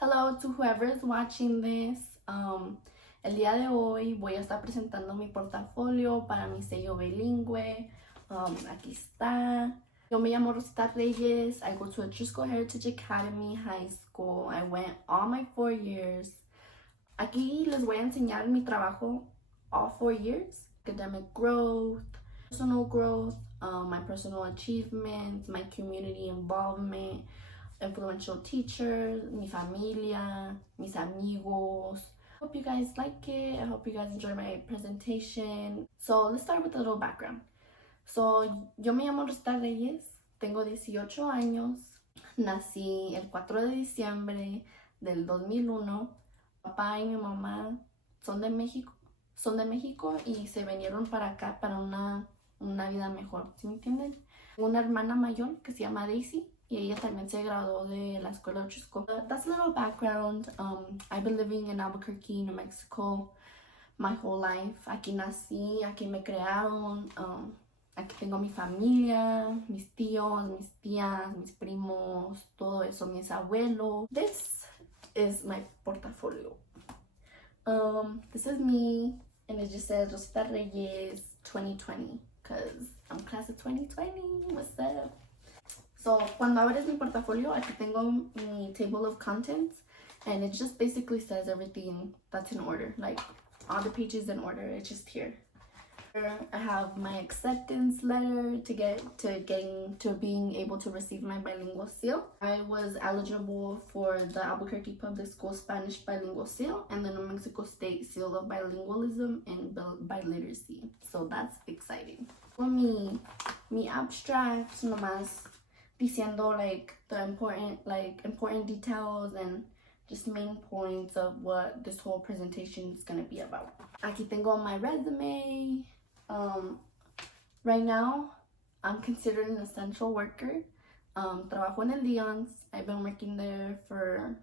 Hello to whoever is watching this. El día de hoy voy a estar presentando mi portafolio para mi sello bilingüe. Aquí está. Yo me llamo Rosita Reyes. I go to Etrusco Heritage Academy High School. I went all my 4 years. Aquí les voy a enseñar mi trabajo all 4 years. Academic growth, personal growth, my personal achievements, my community involvement, influential teachers, mi familia, mis amigos. I hope you guys like it. I hope you guys enjoy my presentation. So let's start with a little background. So yo me llamo Rosita Reyes, tengo 18 años, nací el 4 de diciembre del 2001. Papá y mi mamá son de México y se vinieron para acá para una vida mejor, ¿sí me entienden? Una hermana mayor que se llama Daisy y ella también se graduó de la escuela Etrusco. That's a little background. I've been living in Albuquerque, New Mexico my whole life. Aquí nací, aquí me crearon. Aquí tengo mi familia, mis tíos, mis tías, mis primos, todo eso, mis abuelos. This is my portfolio. This is me, and it just says Rosita Reyes 2020, because I'm class of 2020. What's up? So, cuando abres mi portafolio, aquí tengo mi table of contents, and it just basically says everything that's in order, like all the pages in order. It's just here. I have my acceptance letter to being able to receive my bilingual seal. I was eligible for the Albuquerque Public School Spanish bilingual seal and the New Mexico State seal of bilingualism and biliteracy. So that's exciting. For me, mi abstract nomás diciendo like the important details and just main points of what this whole presentation is going to be about. Aquí tengo my resume. Right now, I'm considered an essential worker. Trabajo en el Leon's. I've been working there for,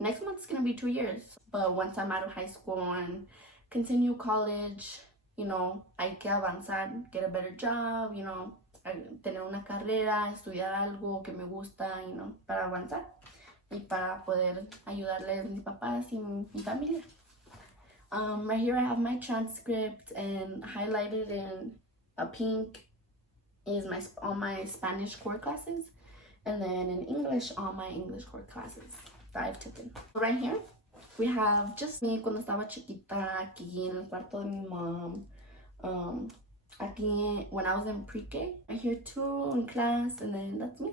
next month it's going to be 2 years. But once I'm out of high school and continue college, you know, hay que avanzar, get a better job, you know, tener una carrera, estudiar algo que me gusta, you know, para avanzar y para poder ayudarle a mis papás y mi familia. Right here I have my transcript, and highlighted in a pink is all my Spanish core classes, and then in English all my English core classes that I've taken. Right here we have just me cuando estaba chiquita, aquí en el cuarto de mi mom. Aquí when I was in pre-K. Right here too in class, and then that's me,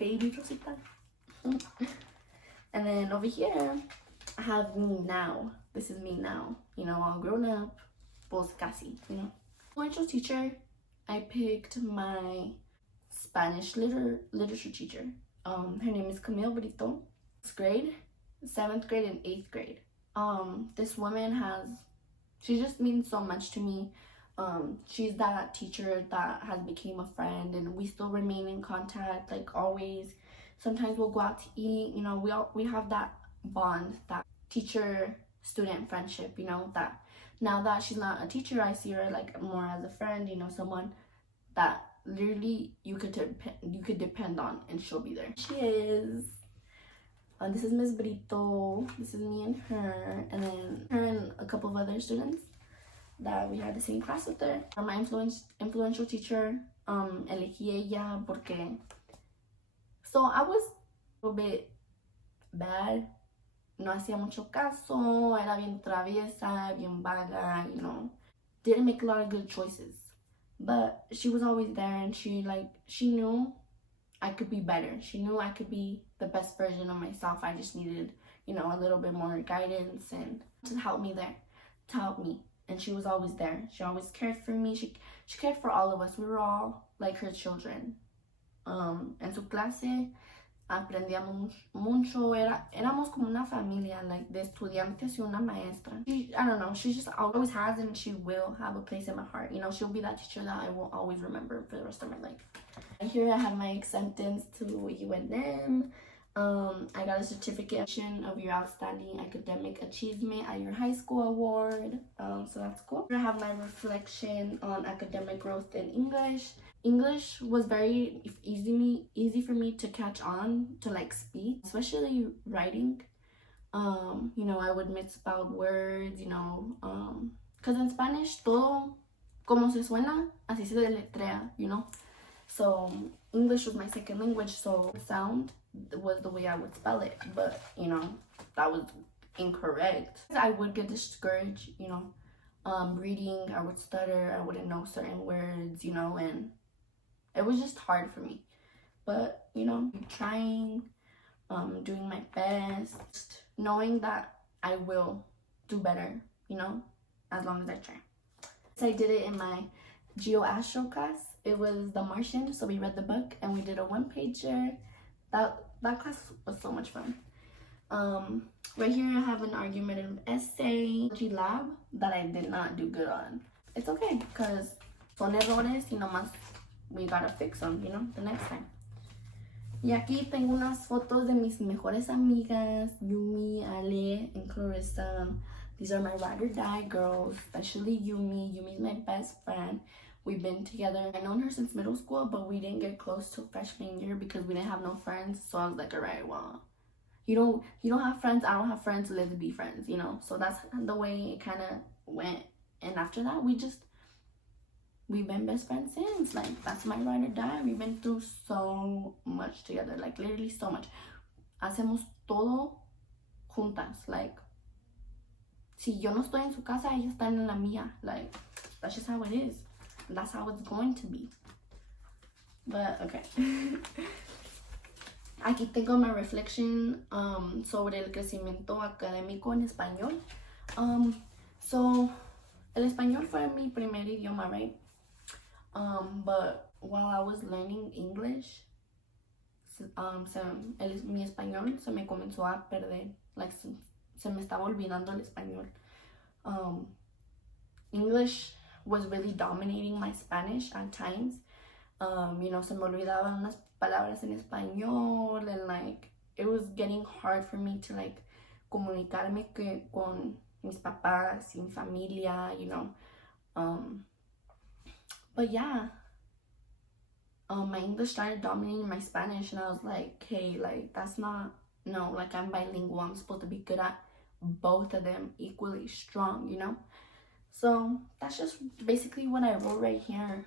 baby Rosita. And then over here I have me now. This is me now, you know, all grown up, pues casi, you know. Influential teacher, I picked my Spanish literature teacher. Her name is Camille Brito. 6th grade, 7th grade, and 8th grade. This woman she just means so much to me. She's that teacher that has became a friend, and we still remain in contact, like always. Sometimes we'll go out to eat, you know, we have that bond, that teacher-student friendship, you know, that now that she's not a teacher, I see her like more as a friend, you know, someone that literally you could depend on, and she'll be there. She is. This is Miss Brito. This is me and her, and then her and a couple of other students that we had the same class with her. My influential teacher, elegí ella porque. So I was a little bit bad. No hacía mucho caso, era bien traviesa, bien vaga, you know. Didn't make a lot of good choices. But she was always there, and she knew I could be better. She knew I could be the best version of myself. I just needed, you know, a little bit more guidance and to help me. And she was always there. She always cared for me. She cared for all of us. We were all like her children. En su clase aprendíamos mucho, éramos como una familia, like de estudiantes y una maestra. I don't know, she just always has, and she will have a place in my heart. You know, she'll be that teacher that I will always remember for the rest of my life. And here I have my acceptance to UNM. I got a certificate of your outstanding academic achievement at your high school award. So that's cool. I have my reflection on academic growth in English. English was very easy for me to catch on to like speak, especially writing. You know, I would misspell words, you know, because in Spanish todo como se suena, así se deletrea, you know. So English was my second language, so sound was the way I would spell it, but you know, that was incorrect. I would get discouraged, you know, reading, I would stutter, I wouldn't know certain words, you know, and it was just hard for me. But you know, trying, doing my best, knowing that I will do better, you know, as long as I try. So I did it in my geo-astro class. It was The Martian, so we read the book and we did a one-pager. That class was so much fun. Right here I have an argumentative essay lab that I did not do good on. It's okay, because son errores y nomás we gotta fix them, you know, the next time. Y aquí tengo unas fotos de mis mejores amigas, Yumi, Ale, and Clarissa. These are my ride or die girls, especially Yumi. Yumi's my best friend. We've been together. I've known her since middle school, but we didn't get close till freshman year because we didn't have no friends. So I was like, all right, well, you don't have friends, I don't have friends, so let's be friends, you know. So that's the way it kind of went. And after that, we've been best friends since. Like, that's my ride or die. We've been through so much together, like literally so much. Hacemos todo juntas. Like, si yo no estoy en su casa, ellas están en la mía. Like, that's just how it is. And that's how it's going to be. But okay. Aquí tengo my reflection sobre el crecimiento académico en español. So el español fue mi primer idioma, right? But while I was learning English, mi español se me comenzó a perder. Like, se me estaba olvidando el español. English was really dominating my Spanish at times. You know, se me olvidaban unas palabras en español, and like it was getting hard for me to like comunicarme con mis papás, mi familia, you know. But yeah, my English started dominating my Spanish, and I was like, hey, like that's not, no, like I'm bilingual, I'm supposed to be good at both of them equally strong, you know. So that's just basically what I wrote right here.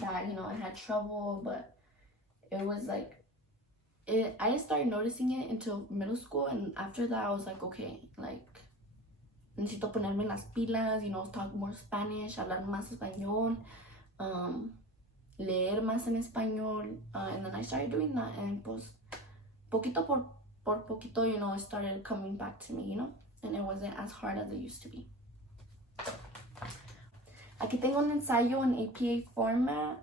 That, you know, I had trouble, but it was like, I didn't start noticing it until middle school, and after that I was like, okay, like necesito ponerme las pilas, you know, talk more Spanish, hablar más español, leer más en español, and then I started doing that, and pues poquito por poquito, you know, it started coming back to me, you know, and it wasn't as hard as it used to be. Aquí tengo un ensayo en APA format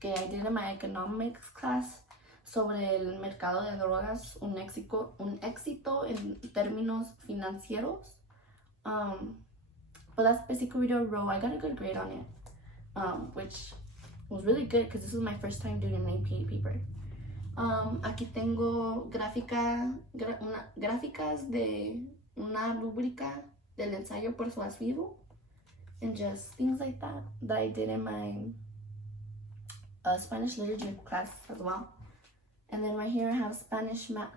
que I did in my economics class sobre el mercado de drogas, un éxito en términos financieros. But that's basically what I wrote. I got a good grade on it, which was really good because this was my first time doing an APA paper. Aquí tengo gráficas de una rúbrica del ensayo persuasivo, and just things like that I did in my Spanish literature class as well. And then right here I have Spanish math.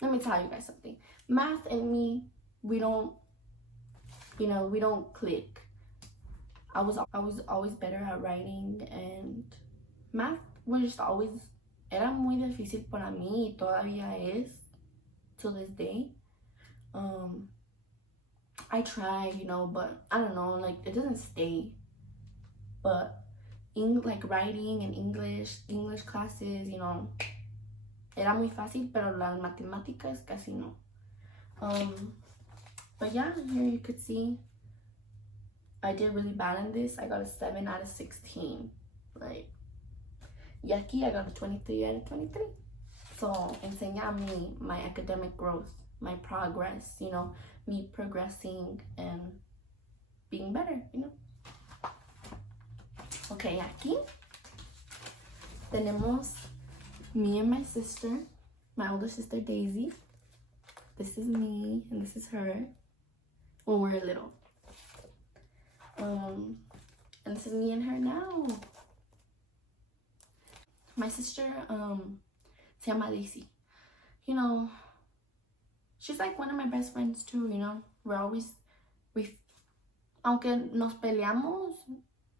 Let me tell you guys something. Math and me, we don't click. I was always better at writing, and math was just always, era muy difícil para mí, y todavía es to this day. I try, you know, but I don't know, like it doesn't stay. But like writing and English classes, you know, era muy fácil, pero las matemáticas casi no. But yeah, here you could see I did really bad in this. I got a 7 out of 16. Like, y aquí I got a 23 out of 23. So enseña me my academic growth, my progress, you know, me progressing and being better, you know. Okay, aquí tenemos me and my sister, my older sister Daisy. This is me and this is her when we were little. And this is me and her now. My sister, se llama Daisy. You know, she's like one of my best friends too, you know. Aunque nos peleamos,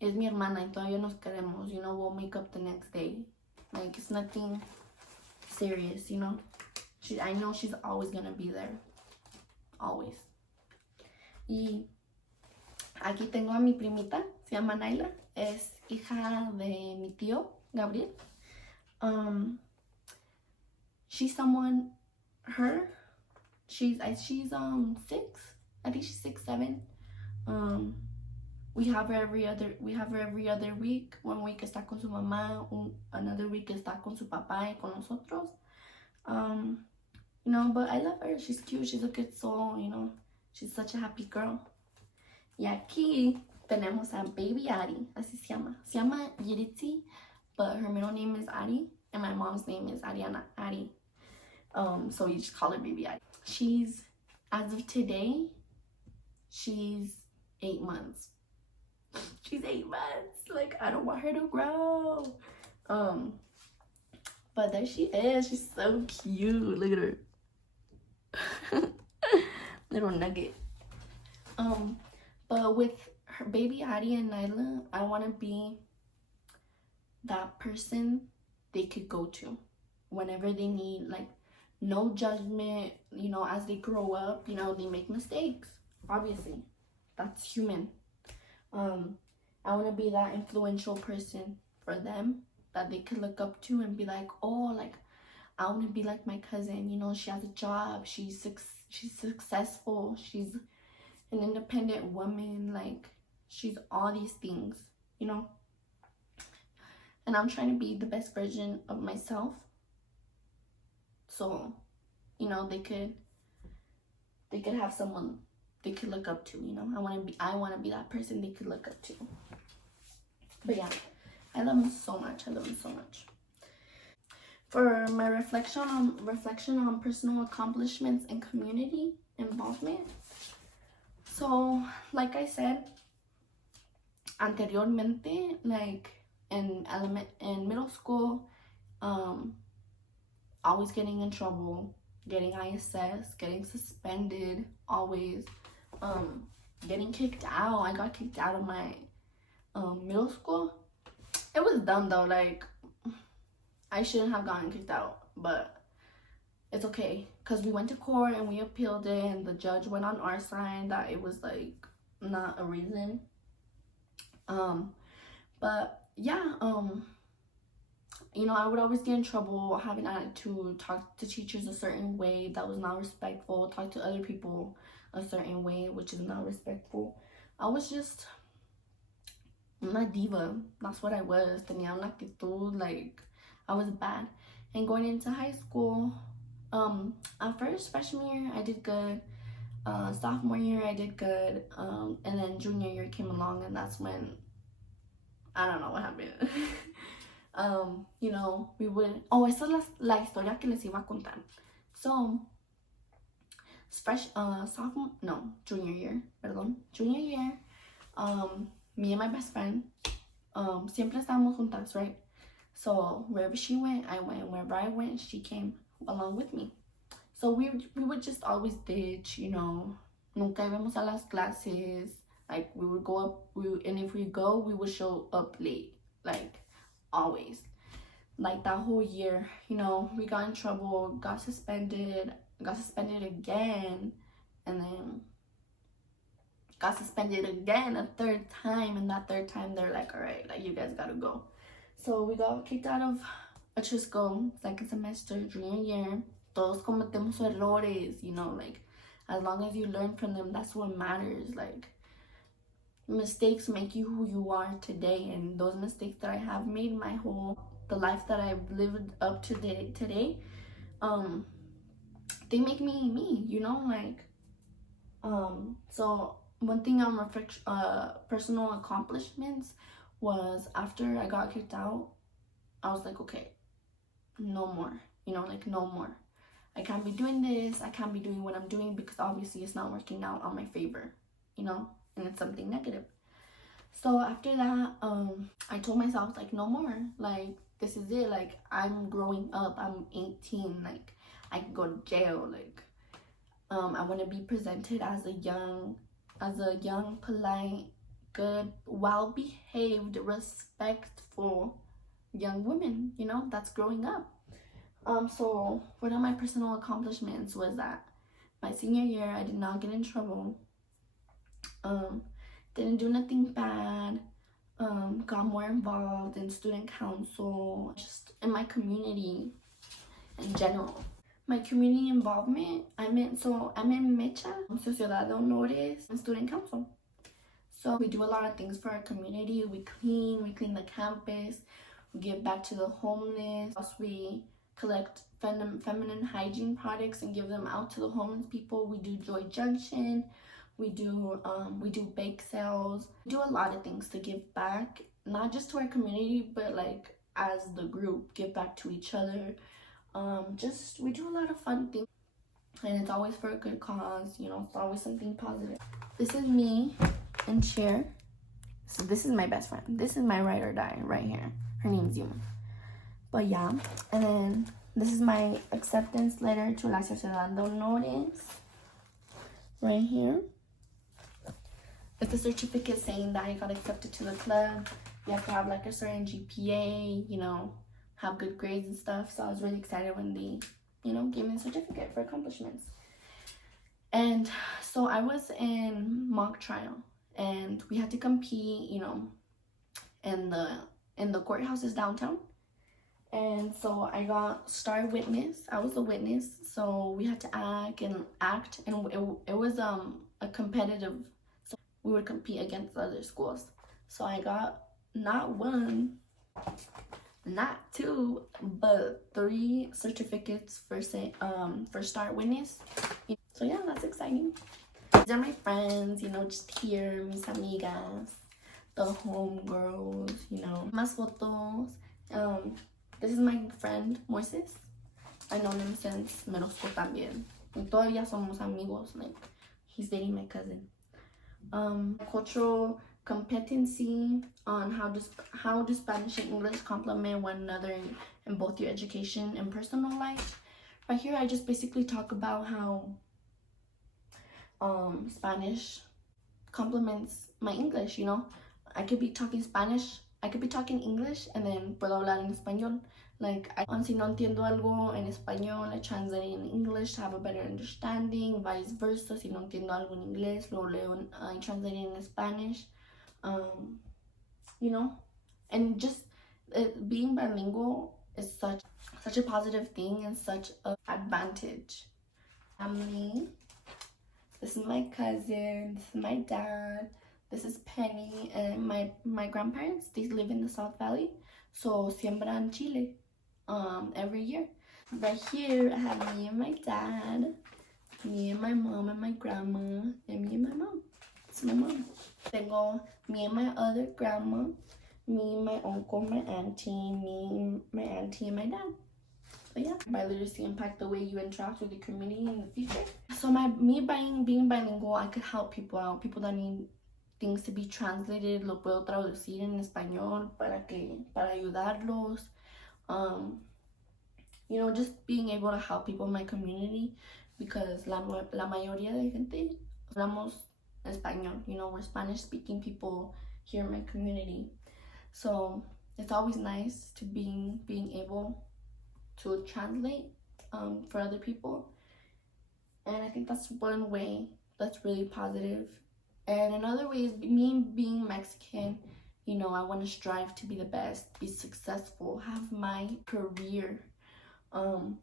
es mi hermana y todavía nos queremos, you know. We'll make up the next day. Like, it's nothing serious, you know. I know she's always gonna be there. Always. Y aquí tengo a mi primita, se llama Naila. Es hija de mi tío, Gabriel. She's she's 6. I think she's 6, 7. We have her every other week. One week está con su mamá, another week está con su papá y con nosotros. You know, but I love her. She's cute. She's a good soul, you know. She's such a happy girl. Y aquí tenemos a Baby Addie, así se llama. Se llama Yiritzi, but her middle name is Addie, and my mom's name is Ariana Addie. So we just call her Baby Addie. As of today, she's 8 months. She's 8 months. Like, I don't want her to grow. But there she is. She's so cute. Look at her. Little nugget. But with her Baby Addie and Nyla, I want to be that person they could go to whenever they need, like, no judgment, you know. As they grow up, you know, they make mistakes, obviously, that's human. I want to be that influential person for them that they could look up to and be like, oh, like, I want to be like my cousin, you know. She has a job, she's successful, she's an independent woman, like, she's all these things, you know. And I'm trying to be the best version of myself, so, you know, they could have someone they could look up to, you know. I want to be that person they could look up to. But yeah, I love him so much. For my reflection on personal accomplishments and community involvement. So, like I said anteriormente, like in middle school, always getting in trouble, getting ISS, getting suspended, always, getting kicked out. I got kicked out of my middle school. It was dumb though. Like, I shouldn't have gotten kicked out, but it's okay, because we went to court and we appealed it, and the judge went on our side that it was like not a reason. But yeah, you know, I would always get in trouble, have an attitude, talk to teachers a certain way that was not respectful, talk to other people a certain way which is not respectful. I was just una diva. That's what I was. Tenía una actitud, like, I was bad. And going into high school, at first, freshman year, I did good. Sophomore year, I did good. And then junior year came along, and that's when, I don't know what happened. You know, we would, esa es la historia que les iba a contar. So, junior year, me and my best friend, siempre estábamos juntas, right? So wherever she went, I went. Wherever I went, she came along with me. So we would just always ditch, you know. Nunca íbamos a las clases. Like, we would go up, and if we go, we would show up late. Like, always. Like, that whole year, you know, we got in trouble, got suspended again, and then got suspended again a third time, and that third time they're like, all right, like, you guys gotta go. So we got kicked out of Atrisco, second semester, junior year. Todos cometemos errores, you know, like, as long as you learn from them, that's what matters. Like, mistakes make you who you are today, and those mistakes that I have made the life that I've lived up to today, they make me, you know, like, so one thing on personal accomplishments was, after I got kicked out, I was like, okay, no more, you know, like no more. I can't be doing this, I can't be doing what I'm doing because obviously it's not working out on my favor, you know, and it's something negative. So after that, I told myself, like, no more, like, this is it, like, I'm growing up, I'm 18, like, I can go to jail, like, I want to be presented as a young, polite, good, well-behaved, respectful young woman, you know, that's growing up. So one of my personal accomplishments was that my senior year, I did not get in trouble, didn't do nothing bad, got more involved in student council, just in my community in general. My community involvement, I'm in Mecha, Sociedad de Honores, and student council. So we do a lot of things for our community. We clean the campus, we give back to the homeless, we collect feminine hygiene products and give them out to the homeless people. We do Joy Junction, we do bake sales. We do a lot of things to give back, not just to our community, but like as the group, give back to each other. We do a lot of fun things, and it's always for a good cause, you know, it's always something positive. This is me and Cher. So this is my best friend. This is my ride or die right here. Her name's Yuma. But yeah, and then this is my acceptance letter to La Sociedad de Honores right here. It's a certificate saying that I got accepted to the club. You have to have like a certain GPA, you know, have good grades and stuff. So I was really excited when they, you know, gave me a certificate for accomplishments. And so I was in mock trial, and we had to compete, you know, in the courthouses downtown. And so I got star witness. I was a witness, so we had to act, and it was a competitive. So we would compete against other schools. So I got not one, not two, but 3 certificates for star witness. So yeah, that's exciting. These are my friends, you know, just here, mis amigas, the homegirls, you know. Más fotos. This is my friend Moises. I know him since middle school también. Y todavía somos amigos. Like, he's dating my cousin. Cultural competency on how do Spanish and English complement one another in both your education and personal life. Right here, I just basically talk about how Spanish complements my English, you know. I could be talking Spanish, I could be talking English, and then puedo hablar en español. Like, si no entiendo algo en español, I translate it in English to have a better understanding, vice versa. Si no entiendo algo en inglés, lo leo, I translate it in Spanish. You know, and just being bilingual is such a positive thing and such an advantage. Family. This is my cousin, this is my dad, this is Penny, and my grandparents, they live in the South Valley, so siembran chile every year. Right here, I have me and my dad, me and my mom and my grandma, and me and my mom. It's my mom. Tengo me and my other grandma, me, my uncle, my auntie, me, my auntie, and my dad. But yeah, biliteracy impact the way you interact with the community in the future. So being bilingual, I could help people out, people that need things to be translated. Lo puedo traducir en español para ayudarlos. You know, just being able to help people in my community, because la mayoría de gente hablamos español. You know, we're Spanish speaking people here in my community. So it's always nice to being able to translate for other people, and I think that's one way that's really positive. And another way is me being Mexican. You know, I want to strive to be the best, be successful, have my career, and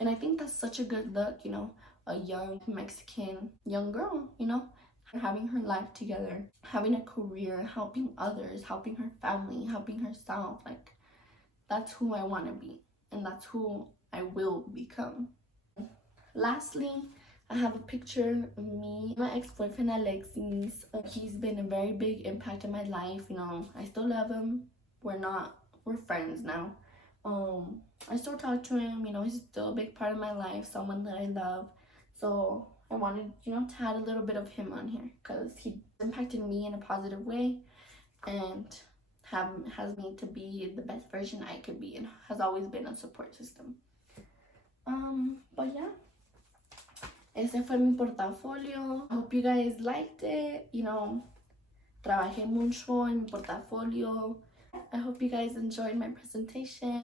I think that's such a good look, you know, a young Mexican young girl, you know, having her life together, having a career, helping others, helping her family, helping herself. Like, that's who I want to be, and that's who I will become. Lastly, I have a picture of me, my ex-boyfriend Alexis. He's been a very big impact in my life. You know, I still love him. We're friends now, I still talk to him, you know, he's still a big part of my life, someone that I love. So I wanted, you know, to add a little bit of him on here because he impacted me in a positive way and has me to be the best version I could be and has always been a support system. But yeah, ese fue mi portafolio. I hope you guys liked it. You know, trabajé mucho en mi portafolio. I hope you guys enjoyed my presentation.